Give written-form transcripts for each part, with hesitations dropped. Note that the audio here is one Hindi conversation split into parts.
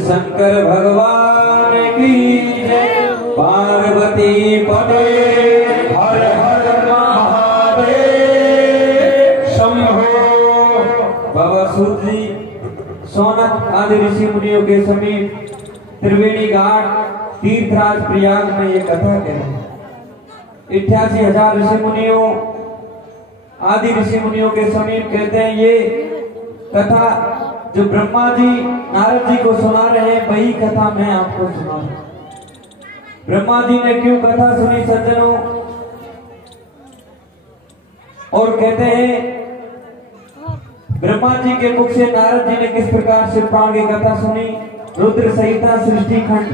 शंकर भगवान की जय। पार्वती पते हर हर महादेव शंभो। बाबा सूत जी सोनत आदि ऋषि मुनियों के समीप त्रिवेणी घाट तीर्थराज प्रयाग में ये कथा कही। 88,000 ऋषि मुनियों आदि ऋषि मुनियों के समीप कहते हैं ये कथा जो ब्रह्मा जी नारद जी को सुना रहे हैं वही कथा मैं आपको सुना रहा हूं। ब्रह्मा जी ने क्यों कथा सुनी सज्जनों, और कहते हैं ब्रह्मा जी के मुख से नारद जी ने किस प्रकार शिव पुराण की कथा सुनी। रुद्र संहिता सृष्टि खंड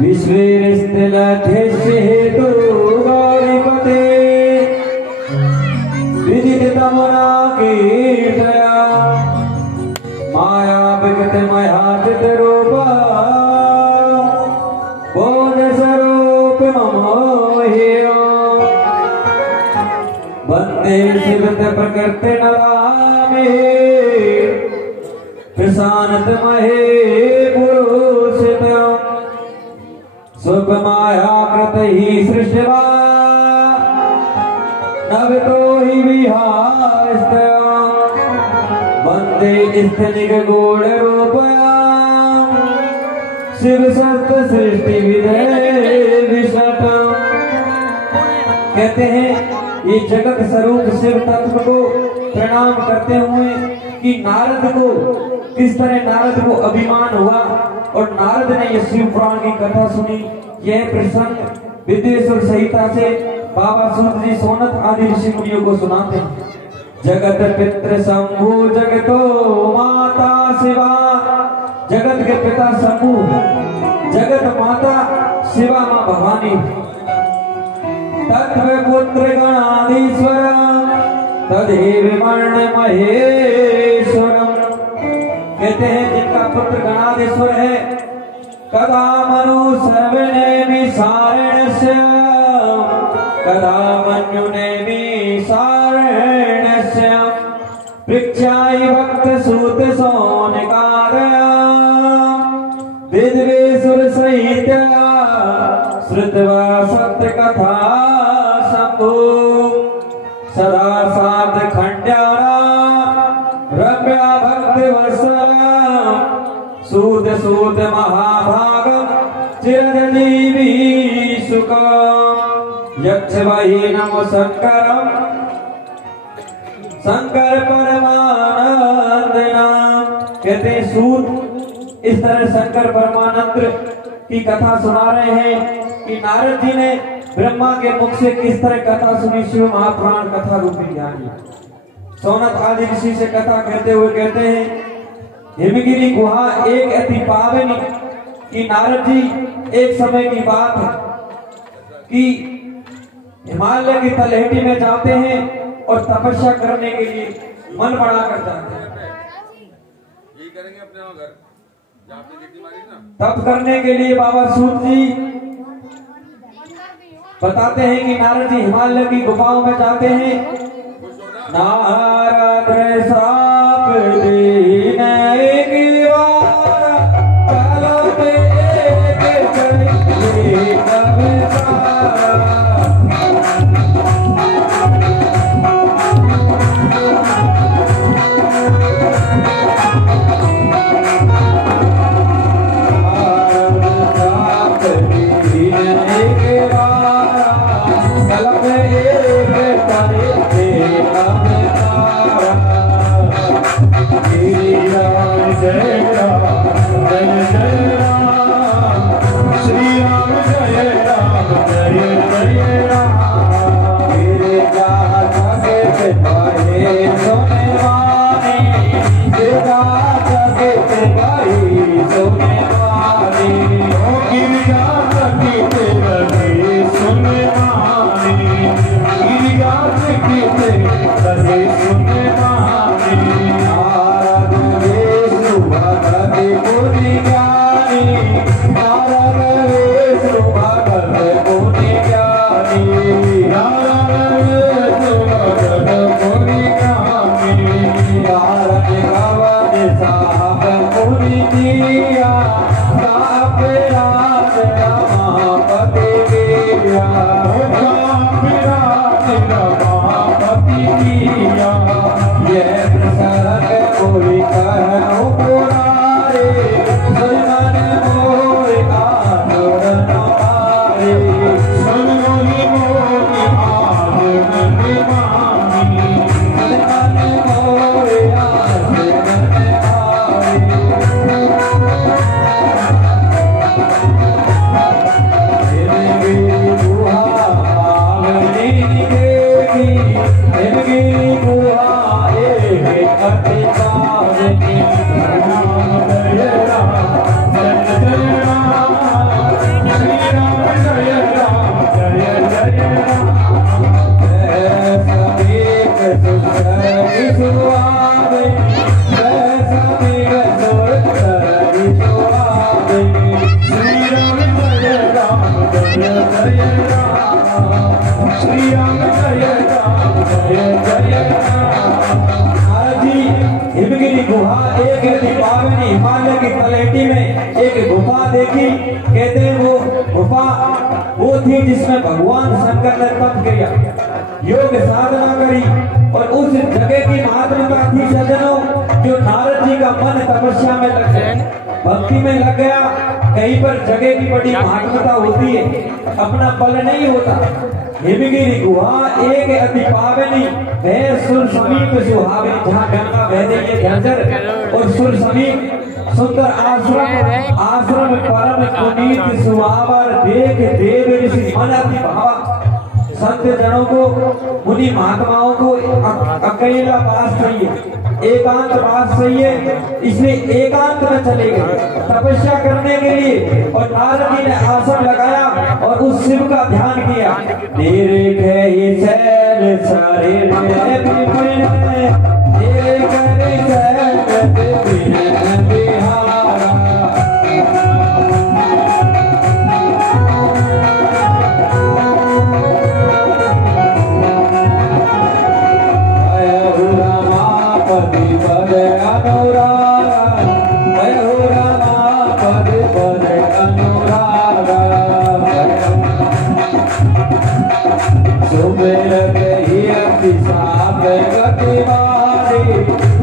विश्वेरस्तिलध्यस्य हेतु गौरीपते विदितमना कीर्तया माया विगत मया चितरूपा बोध स्वरूप ममोहिया वंदे शिवत प्रकृति नरामे प्रशांत महे पुरुषितम् सुख माया कृत ही सृष्टवा नवतो हि विहारस्तम् वंदे स्थनिक गूढ़ रूपया शिव सत्य सृष्टि विदय विशतम्। कहते हैं ये जगत स्वरूप शिव तत्व को प्रणाम करते हुए कि नारद को किस तरह नारद को अभिमान हुआ और नारद ने यह शिव पुराण की कथा सुनी। यह प्रसंग विद्वेश्वर संहिता से बाबा सूत जी सोनत आदि ऋषि मुनियों को सुनाते हैं। जगत पितृ शंभु जगतो माता शिवा। जगत के पिता शंभु, जगत माता शिवा मां भवानी। तत्व पुत्र गणाधीश्वर तदेव मर्ण महेश्वरम। कहते हैं जिनका पुत्र गणाधीश्वर है कदा मनु सर्वनेमि सारणस्य कदा मन्युनेमि सारणस्य पृच्छाय भक्त सूत सौनकादया विद्वेश्वर सहित श्रुत्वा सत्य कथा शंभु सदा साध खंड्यारा रम्या भक्त वत्सला सूत सूत महाभागम चिरंजीवी सुखम यक्ष वही नमो शंकरम शंकर परमानंद नाम। कहते सूत इस तरह शंकर परमानंद की कथा सुना रहे हैं कि नारद जी ने ब्रह्मा के मुख से किस तरह कथा सुनी। शिव महापुराण कथा रूपी ज्ञानी सोनत आदि ऋषि से कथा कहते हुए कहते हैं हिमगिरी गुहा एक अति पावनी कि नारद जी एक समय की बात है कि हिमालय की तलहटी में जाते हैं और तपस्या करने के लिए मन बड़ा कर जाते हैं। यही करेंगे अपने घर जहाँ पे खेती मारी ना। तप करने के लिए बाबा सूत जी बताते हैं कि नारद जी हिमालय की गुफाओं में जाते हैं। नारद श्राप दीने की वार कलते एक चली कविता सुने मुनि दिया काफिरात रमापति दिया काफिरात रमापति दिया ये प्रसंग कोई कहो पुरारे सुमन मोर आदर नारे सुमन मोर आदर निमानी सुमन मोर आदर गुहा एक दीपावली हिमालय की तलहटी में एक गुफा देखी। कहते हैं वो गुफा वो थी जिसमें भगवान शंकर ने तप किया, योग साधना करी और उस जगह की महात्मता थी सज्जनों, जो नारद जी का मन तपस्या में लग गया, भक्ति में लग गया। कहीं पर जगह की बड़ी महात्मता होती है, अपना बल नहीं होता। हिमगिरी गुहा एक अति पावनी है सुर समीप सुहावे, जहाँ गंगा बह रही है झंझर और सुर समीप सुंदर आश्रम आश्रम परम पुनीत सुहावर देख देव ऋषि मन अति भावा। संत जनों को मुनि महात्माओं को अकेला पास चाहिए, एकांत पास चाहिए, इसलिए एकांत में चले गए तपस्या करने के लिए। और नारद जी ने आसन लगाया और उस शिव का ध्यान किया। तेरे गए शैल सारे तेरे गए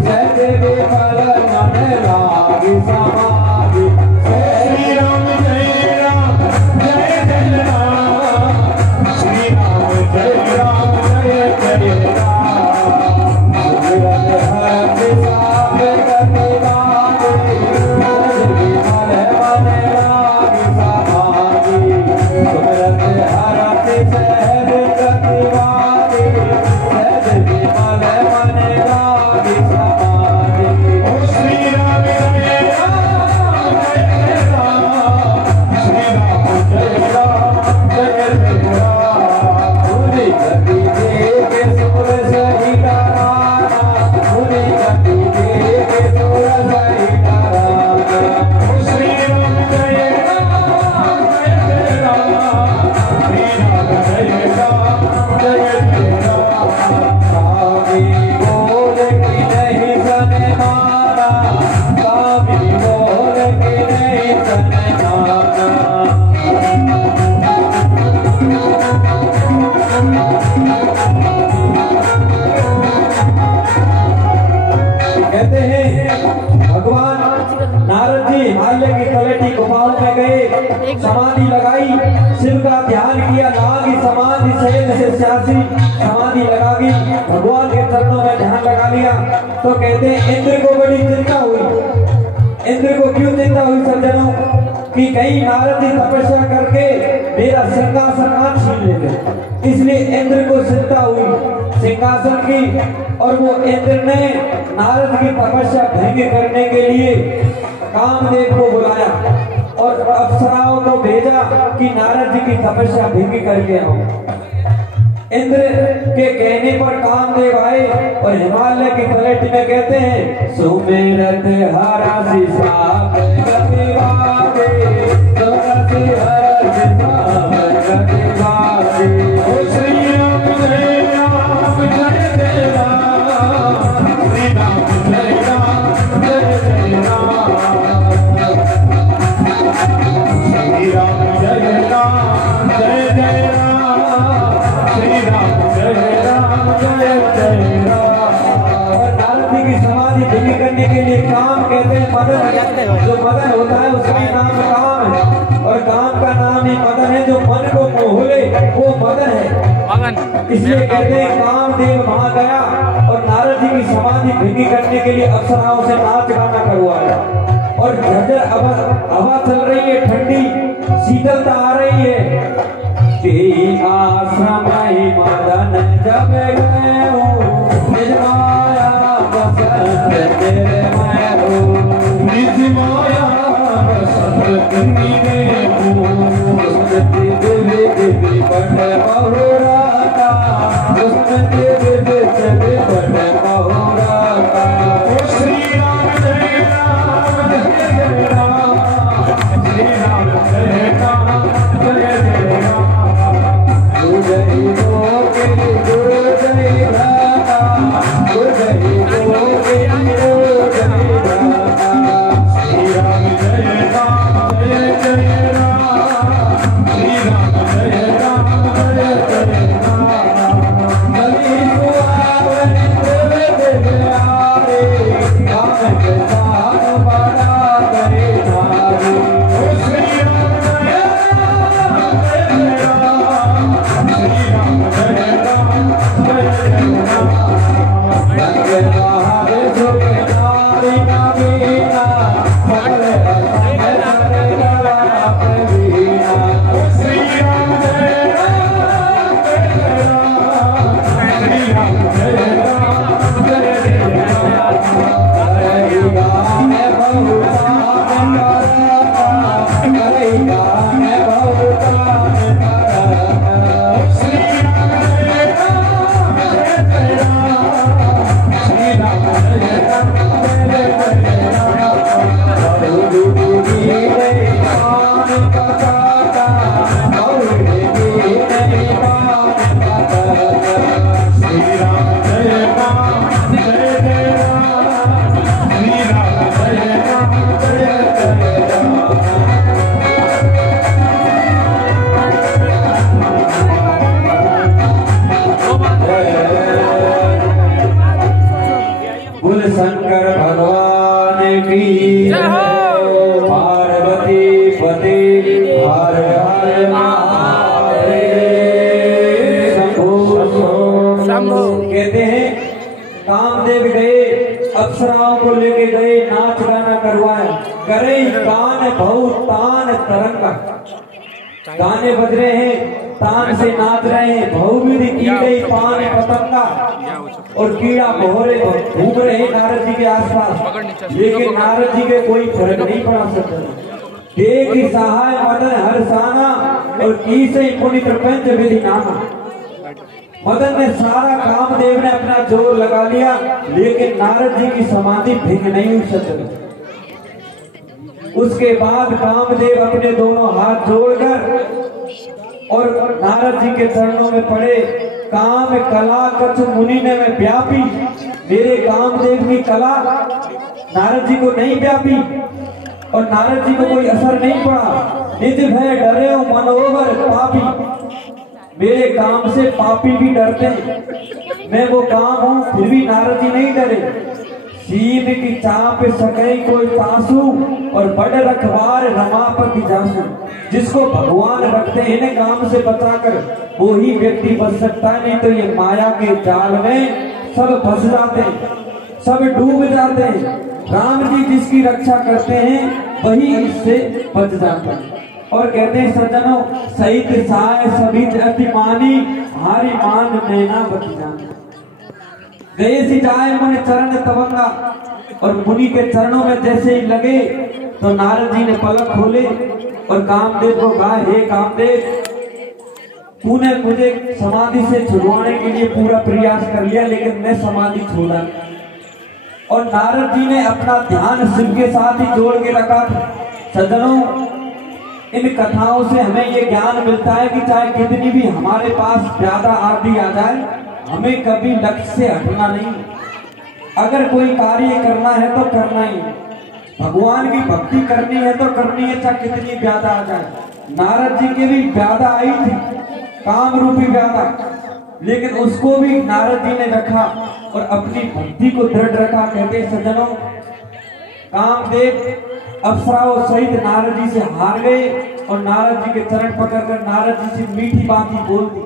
शैल बिहारा समाधि लगाई, शिव का ध्यान किया, लागी समाधि से समाधि लगा दी, भगवान के चरणों में ध्यान लगा लिया। तो कहते हैं इंद्र को बड़ी चिंता हुई। इंद्र को क्यों चिंता हुई सज्जनों? कि कहीं नारद जी तपस्या करके मेरा सिंहासन छीन लेते, इसलिए इंद्र को चिंता हुई सिंहासन की। और वो इंद्र ने नारद की तपस्या भंग करने के लिए कामदेव को बुलाया और अप्सराओं को भेजा कि नारद जी की तपस्या भंग करके आओ। इंद्र के कहने पर कामदेव आए और हिमालय की तलहटी में कहते हैं सुमेरत हरा काम कहते हैं मदन, जो मदन होता है उसका नाम काम है, और काम का नाम ही मदन है। जो मन को मोहले वो मदन है। इसलिए कहते हैं कामदेव वहां गया और नारद जी की समाधि भंगी करने के लिए अप्सराओं से नाच गाना करवाया। और झरझर हवा चल रही है, ठंडी शीतलता आ रही है। आश्रम मदन जब गए निज माया बसंत तेरे मैं निज माया बसंत नीने देवी देवी बड़े बहुराता देवी देवी बड़े बहुराता। श्री राम जय राम जय राम, श्री राम जय राम जय जय राम। जय गोविंद गुरु जय राधा, गुरु जय गोविंद गुरु जय राधा। श्री राम जय राम जय जय राम, श्री राम जय राम जय जय राम। बलि सुहावनी देव आरे, काम के साथ बड़ा करे नारी। श्री राम जय राम जय राम, श्री राम जय राम जय जय राम। हरे सुखे नारी नवीना, सकल श्री राम जय राम जय राम, श्री राम जय राम जय जय राम। हरे गान बहुतान करता, हरे गान बहुतान करता। श्री राम जय राम जय राम, श्री राम जय राम जय जय राम। बहुदूरी रे मान कथाता, बहुदूरी रे मान कथाता। श्री राम जय राम जय जय राम, श्री राम जय राम जय जय राम। बोल शंकर भगवान की पार्वती पति हर हर महादेव शंभो। कहते हैं कामदेव गए, अप्सराओं को लेके गए, नाच गाना करवाए। करे कान बहु तान तरंगा, गाने बज रहे हैं, तान से नाच रहे हैं। बहुविधि की गई पान पतंगा, और कीड़ा मोहरे घूम रहे हैं नारद जी के आसपास। लेकिन नारद जी के कोई फर्क नहीं पड़ा सकता। देख सहाय मदन हरसाना, और की से पुनि प्रपंच विधि नामा। मदन ने सारा कामदेव ने अपना जोर लगा लिया, लेकिन नारद जी की समाधि भंग नहीं हो सकती। उसके बाद कामदेव अपने दोनों हाथ जोड़कर और नारद जी के चरणों में पड़े। काम कला कछ मुनि ने में व्यापी, मेरे कामदेव की कला नारद जी को नहीं व्यापी, और नारद जी को कोई असर नहीं पड़ा। निज भय डरे मनोवर पापी, मेरे काम से पापी भी डरते हैं। मैं वो काम हूँ फिर भी नारद जी नहीं डरे। सीम की चाप सके कोई तासू, और बड़ रखवार रमापति जासू। जिसको भगवान रखते हैं इन्हें काम से बचाकर, वो ही व्यक्ति बच सकता है। नहीं तो ये माया के जाल में सब फंस जाते हैं, सब डूब जाते हैं। राम जी जिसकी रक्षा करते हैं वही इससे बच जाता है। और कहते हैं सज्जनों, सहित साय सभी अतिमानी, हारी मान नैना बच जाना। गए सिजाए मन चरण तवंगा, और मुनि के चरणों में जैसे ही लगे तो नारद जी ने पलक खोले और कामदेव को कहा, हे कामदेव, तूने मुझे समाधि से छुड़वाने के लिए पूरा प्रयास कर लिया, लेकिन मैं समाधि छोड़ा। और नारद जी ने अपना ध्यान शिव के साथ ही जोड़ के रखा था। सज्जनों, इन कथाओं से हमें ये ज्ञान मिलता है कि चाहे कितनी भी हमारे पास ज्यादा आरती आ जाए, हमें कभी लक्ष्य से हटना नहीं। अगर कोई कार्य करना है तो करना ही, भगवान की भक्ति करनी है तो करनी है, चाहे कितनी व्याधा आ जाए। नारद जी के भी व्याधा आई थी, काम रूपी व्याधा, लेकिन उसको भी नारद जी ने रखा और अपनी भक्ति को दृढ़ रखा। कहते सज्जनों, कामदेव अप्सराओं सहित नारद जी से हार गए और नारद जी के चरण पकड़कर नारद जी से मीठी बातें बोल दी।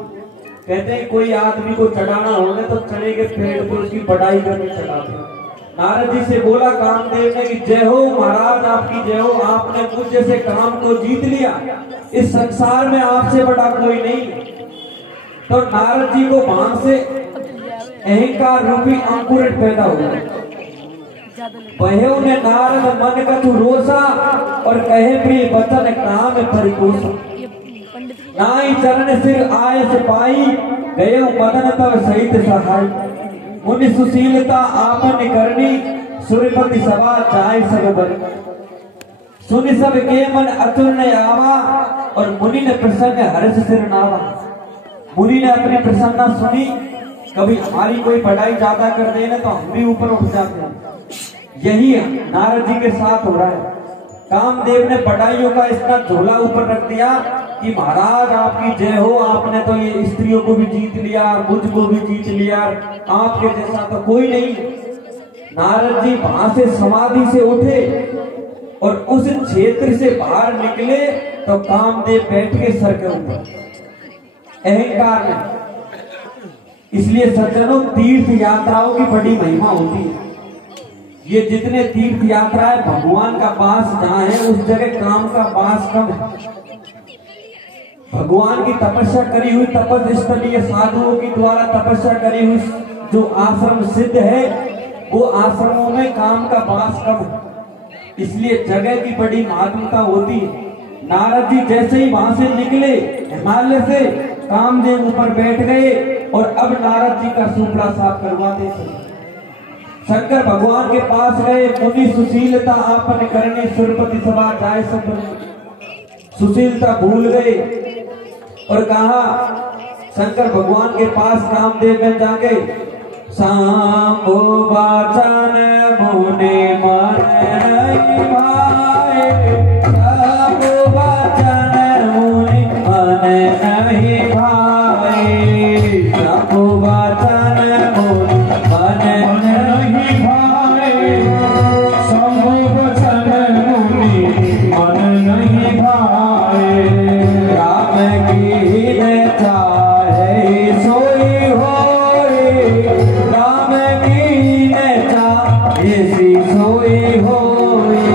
कहते हैं कोई आदमी को चढ़ाना होने तो चढ़े के पेड़ पर उसकी बढ़ाई करके चढ़ाते। नारद जी से बोला कामदेव ने कि जय हो महाराज, आपकी जय हो, आपने मुझ जैसे काम को जीत लिया, इस संसार में आपसे बड़ा कोई नहीं। तो नारद जी को वहां से अहंकार रूपी अंकुरण पैदा हुआ। पहु ने नारद मन कछु रोसा और कहे प्रिय वचन काम परिपोषा। नाई चरण सिर आय से पाई गये मदन तब सहित सहाय। मुनि सुशीलता आपन करनी सूर्यपति सभा चाहे सब बन। सुनि सब के मन अतुल ने आवा और मुनि ने प्रसन्न हर्ष सिर नावा। मुनि ने अपनी प्रसन्नता सुनी, कभी हमारी कोई बढ़ाई ज्यादा कर दे ना तो हम भी ऊपर उठ जाते हैं। यही नारद जी के साथ हो रहा है। कामदेव ने बढ़ाइयों का इतना झोला ऊपर रख दिया कि महाराज आपकी जय हो, आपने तो ये स्त्रियों को भी जीत लिया, मुझको भी जीत लिया, आपके जैसा तो कोई नहीं। नारद जी वहां से समाधि से उठे और उस क्षेत्र से बाहर निकले तो कामदेव बैठ के सर के ऊपर अहंकार में। इसलिए सज्जनों, तीर्थ यात्राओं की बड़ी महिमा होती है। ये जितने तीर्थ यात्राएं भगवान का वास जहाँ है उस जगह काम का वास कम है। भगवान की तपस्या करी हुई तपस्या साधुओं की द्वारा तपस्या करी हुई जो आश्रम सिद्ध है वो आश्रमों में काम का वास कम है। इसलिए जगह की बड़ी महत्वता होती है। नारद जी जैसे ही वहां से निकले हिमालय से, कामदेव ऊपर बैठ गए और अब नारद जी का सुपड़ा साफ करवाते थे। शंकर भगवान के पास गए, मुनि सुशीलता आपन करने सुरपति सभा जाए सब। सुशीलता भूल गए और कहा शंकर भगवान के पास कामदेव में जाके सांबो वाचन मुनि मन नहीं भाए। सांबो वाचन मुनि मन नहीं भाए। सांबो वाचन मुनि मन नहीं भाए। सांबो वाचन मुनि मन नहीं भाए। राम की न चाहे सोई होए। राम की न चाहे सोई होए।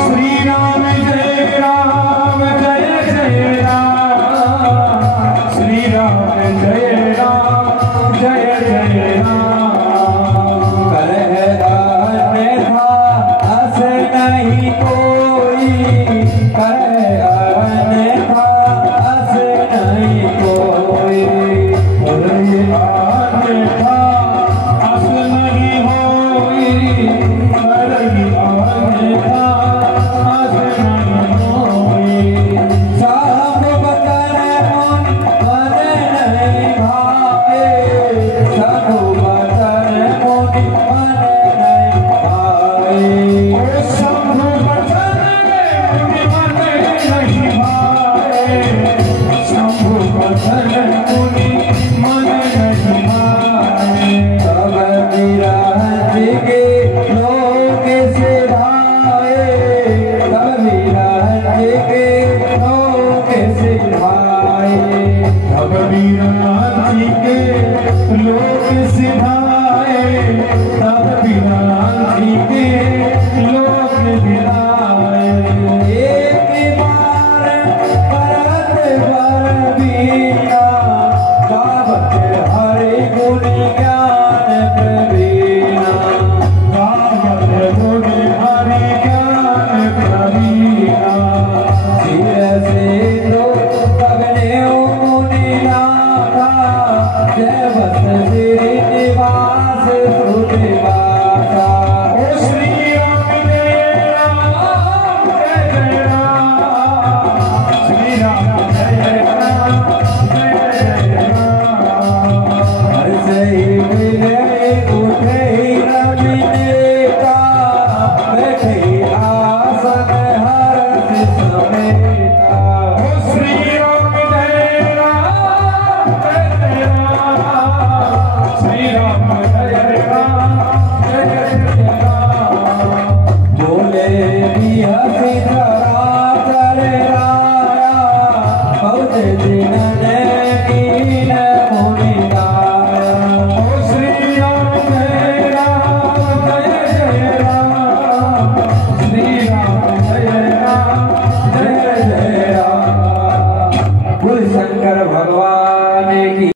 श्री राम जय राम जय जय राम। श्री राम जय राम जय जय राम। करह अन्यथा अस नहीं कोई। करह अन्यथा अस नहीं कोई। करह अन्यथा अस नहीं होई। करह अन्यथा अस नहीं होई। सब बचन मुनि मन नहीं भाए। सब बचन मुनि मन नहीं भाए। सब बचन मुनि मन नहीं भाए। सब बचन मुनि मन नहीं भाए। तब विरह के लोक से भाए। तब विरह के लोक से भाए। तब विरह के लोक से भाए। तब विरह के लोक दिलाए। एक बार परत वर बीना। गावत हरि गुण ज्ञान प्रवीणा। गावत गुण हरि ज्ञान प्रवीणा। सिर से तो तगने मुनि नाथा। जय बस श्री निवास।